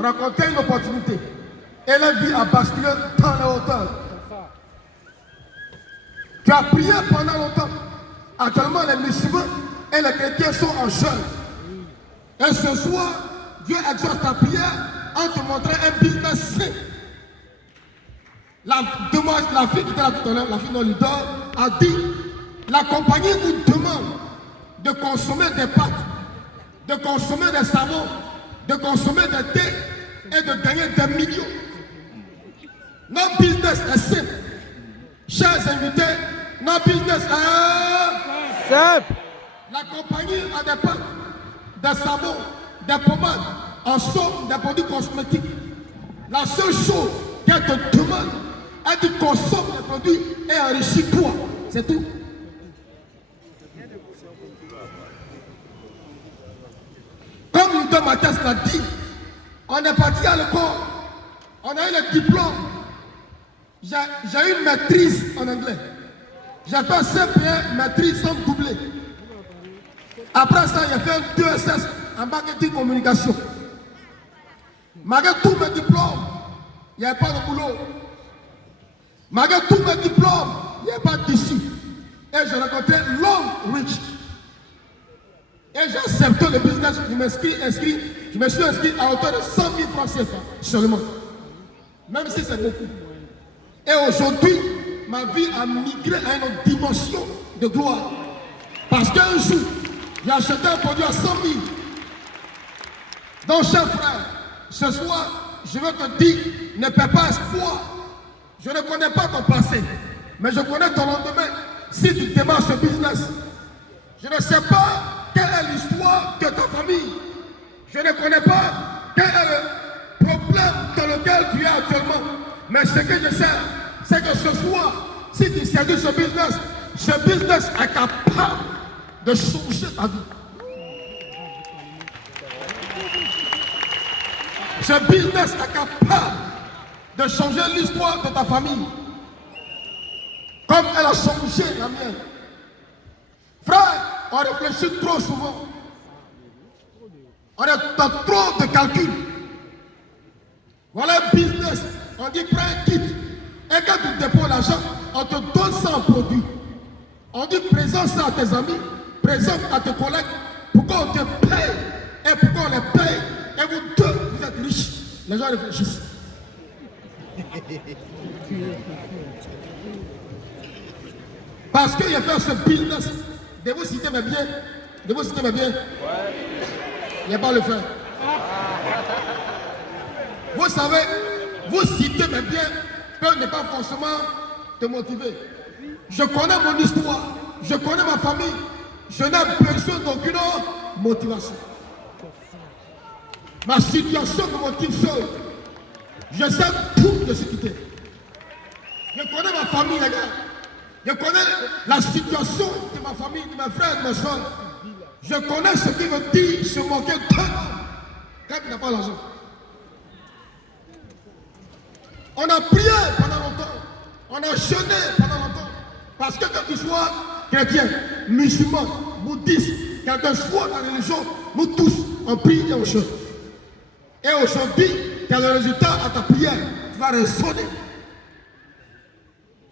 rencontrait une opportunité. Et la vie a basculé dans la hauteur. Tu as prié pendant longtemps. Actuellement, les musulmans et les chrétiens sont en jeûne. Et ce soir, Dieu exauce ta prière en te montrant un business sain. La fille qui était là tout à l'heure, la fille de leader, a dit, la compagnie vous demande de consommer des pâtes, de consommer des savons, de consommer des thés et de gagner des millions. Notre business est simple. Chers invités, notre business est simple. La compagnie a des pâtes, des savons, des pommades, en somme des produits cosmétiques. La seule chose qu'elle te demande, elle dit consomme les produits et enrichis-toi. C'est tout. Comme Ludo Mathias l'a dit, on est parti à l'école, on a eu le diplôme. J'ai eu une maîtrise en anglais. J'ai fait un CPA maîtrise sans doubler. Après ça, j'ai fait un 2SS en marketing communication. Malgré tous mes diplômes, il n'y avait pas de boulot. Malgré tous mes diplômes, il n'y avait pas d'issue. Et je rencontrais Long Rich. Et j'ai accepté le business. Je me suis inscrit à hauteur de 100 000 francs CFA seulement. Même si c'est beaucoup. Et aujourd'hui, ma vie a migré à une autre dimension de gloire. Parce qu'un jour, j'ai acheté un produit à 100 000. Donc, cher frère, ce soir, je veux te dire, ne perds pas espoir. Je ne connais pas ton passé, mais je connais ton lendemain. Si tu démarres ce business, je ne sais pas quelle est l'histoire de ta famille. Je ne connais pas quel est le problème dans lequel tu es actuellement. Mais ce que je sais, c'est que ce soir, si tu saisis ce business est capable de changer ta vie. Ce business est capable de changer l'histoire de ta famille. Comme elle a changé la mienne. Frère, on réfléchit trop souvent. On est dans trop de calculs. Voilà un business. On dit prends un kit. Et quand tu déposes l'argent, on te donne ça en produit. On dit présente ça à tes amis, présente à tes collègues. Pourquoi on te paye? Et pourquoi on les paye? Et vous deux, vous êtes riches. Les gens réfléchissent. Parce qu'il y a fait ce business. De vous citer mes biens. De vous citer mes biens. Il n'y a pas le faire. Vous savez, vous citer mes biens peut ne pas forcément te motiver. Je connais mon histoire. Je connais ma famille. Je n'ai besoin d'aucune motivation. Ma situation me motive seul. Je sais tout de ce qui est. Je connais ma famille, les gars. Je connais la situation de ma famille, de mes frères, de mes soeurs. Je connais ce qui veut dire se moquer d'un homme quand il n'a pas l'argent. On a prié pendant longtemps. On a jeûné pendant longtemps. Parce que quand tu sois chrétien, musulman, bouddhiste, quelle que soit la religion, nous tous, on prie et on jeûne. Et aujourd'hui, quel est le résultat à ta prière? Tu vas résonner.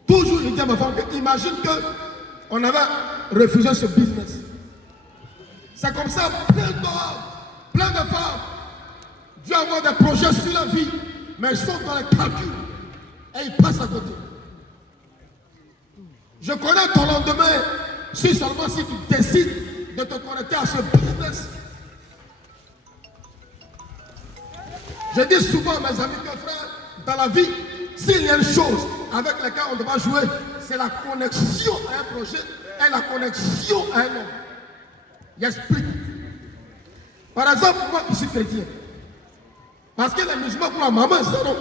Toujours, je dis à ma femme, imagine qu'on avait refusé ce business. C'est comme ça, plein d'hommes, plein de femmes. Dieu avoir des projets sur la vie, mais ils sont dans les calculs. Et ils passent à côté. Je connais ton lendemain, si seulement si tu décides de te connecter à ce business. Je dis souvent à mes amis que frère, dans la vie, s'il y a une chose avec laquelle on doit jouer, c'est la connexion à un projet et la connexion à un homme. J'explique. Par exemple, moi qui suis chrétien, parce que les musulmans croient en maman, c'est non.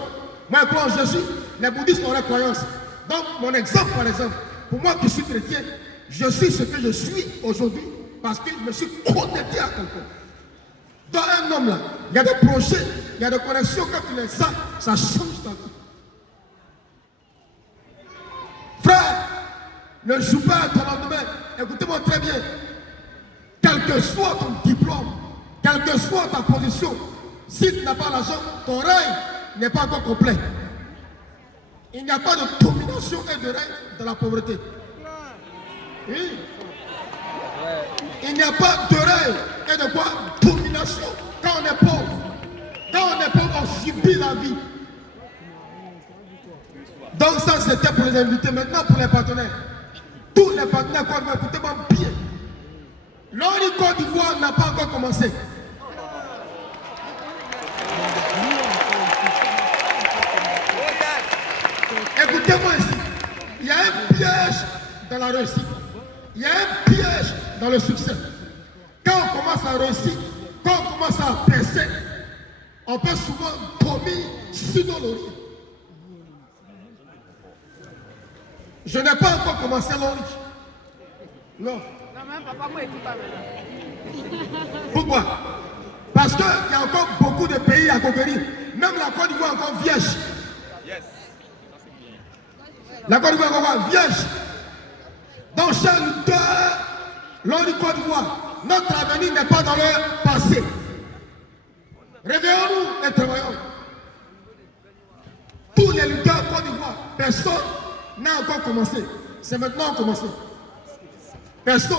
Moi je crois en Jésus, les bouddhistes ont la croyance. Donc mon exemple par exemple, pour moi qui suis chrétien, je suis ce que je suis aujourd'hui parce que je me suis connecté à quelqu'un. Dans un homme là, il y a des projets, il y a des connexions, quand tu les as, ça change ta vie. Frère, ne joue pas à ton lendemain. Écoutez-moi très bien. Quel que soit ton diplôme, quelle que soit ta position, Si tu n'as pas l'argent, ton règne n'est pas encore complet. Il n'y a pas de domination et de règne dans la pauvreté. Oui. Il n'y a pas de règne et de quoi? Domination. Quand on est pauvre, on subit la vie. Donc ça, c'était pour les invités. Maintenant, pour les partenaires. Tous les partenaires, quoi, écoutez-moi bien. L'Ori Côte d'Ivoire n'a pas encore commencé. Écoutez-moi ici. Il y a un piège dans la réussite. Il y a un piège dans le succès. Quand on commence à réussir, quand on commence à percer, on peut souvent dormir sur nos lauriers. Je n'ai pas encore commencé l'Ori. Non. Pourquoi? Parce qu'il y a encore beaucoup de pays à conquérir. Même la Côte d'Ivoire est encore vierge. La Côte d'Ivoire est encore vierge. Donc, chers lutteurs, l'Ori Côte d'Ivoire, notre avenir n'est pas dans le passé. Réveillons-nous et travaillons. Tous les lutteurs Côte d'Ivoire, personne n'a encore commencé. C'est maintenant commencé. Personne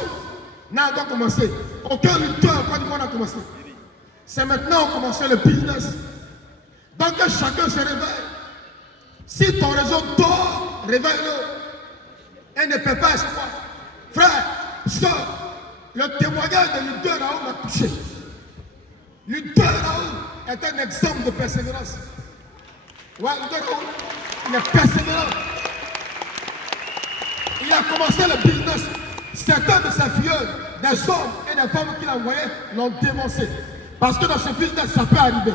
n'a encore commencé. Aucun lutteur Côte d'Ivoire n'a commencé. C'est maintenant commencé le business. Donc que chacun se réveille. Si ton réseau dort, réveille-le. Et ne peut pas espoir. Frère, soeur, le témoignage de Lutteur Raoult m'a touché. Lutteur Raoult est un exemple de persévérance. Ouais, Lutteur Raoult, il est persévérant. Il a commencé le business. Certains de ses filles, des hommes et des femmes qu'il a envoyés, l'ont dénoncé. Parce que dans ce business, ça peut arriver.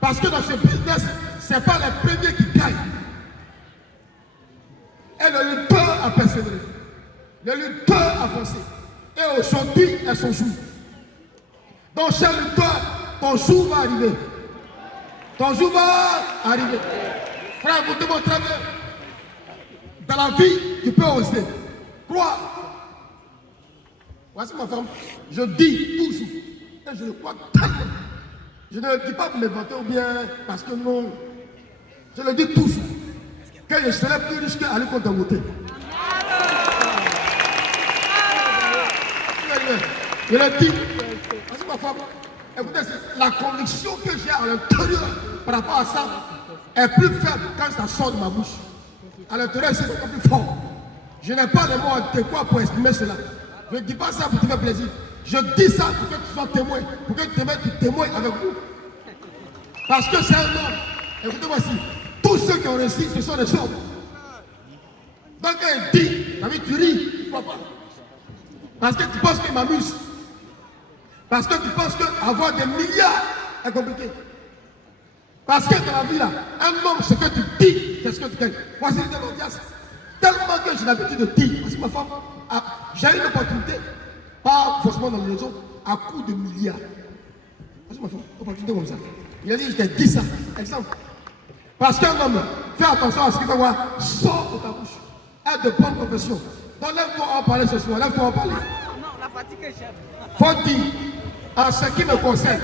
Parce que dans ce business, ce n'est pas les premiers qui gagnent. Et le lutteur a persévéré. Le lutteur a foncé. Et aujourd'hui est son jour. Donc, cher lutteur, ton jour va arriver. Ton jour va arriver. Frère, écoutez-moi très bien. Dans la vie, tu peux oser. Crois. Voici ma femme. Je dis toujours. Et je le crois tellement. Je ne le dis pas pour m'inventer ou bien parce que non. Je le dis toujours. Que je serai plus riche qu'Ali Dangote. Je le dis. Voici ma femme. Écoutez, la conviction que j'ai à l'intérieur par rapport à ça est plus faible quand ça sort de ma bouche. À l'intérieur, c'est beaucoup plus fort. Je n'ai pas les mots adéquats pour exprimer cela. Je ne dis pas ça pour te faire plaisir. Je dis ça pour que tu sois témoin. Pour que tu témoignes avec vous. Parce que c'est un homme. Écoutez-moi ici. Tous ceux qui ont réussi, ce sont des hommes. Donc quand il dit, tu ris, tu ne crois pas. Parce que tu penses qu'il m'amuse. Parce que tu penses qu'avoir des milliards est compliqué. Parce que dans la vie là, un homme, ce que tu dis, c'est ce que tu gagnes. Voici l'audience. Tellement que j'ai l'habitude de dire, parce que ma femme, j'ai eu une opportunité, pas forcément dans les réseaux, à coup de milliards. Parce que ma femme, opportunité comme ça. Il a dit, je t'ai dit ça. Exemple. Parce qu'un homme, fais attention à ce qu'il va voir, sors de ta bouche. Aide de bonne profession. Donc lève-toi en parler ce soir, lève-toi en parler. Non, la fatigue est chère. Faut dire, en ce qui me concerne.